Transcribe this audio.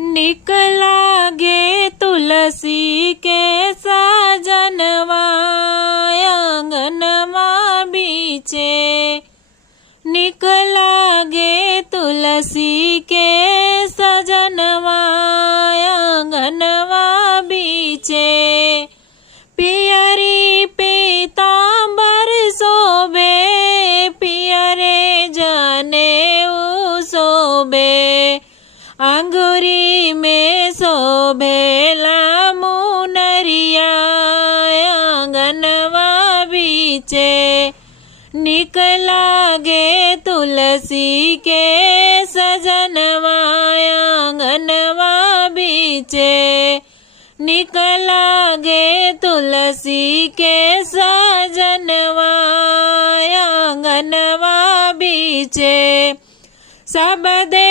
निकला गे तुलसी के सजनवा आंगनवा बीचे। निकला गे तुलसी के सजनवा आंगनवा बीचे। पियरी पीतांबर शोभे पियरे जनेऊ शोभे। अंगुरी में शोभेला मुनरिया आंगनवा बीचे। निकला गे तुलसी के सजनवा आंगनवा बीचे। निकला गे तुलसी के सजनवा आंगनवा बीचे। सब दे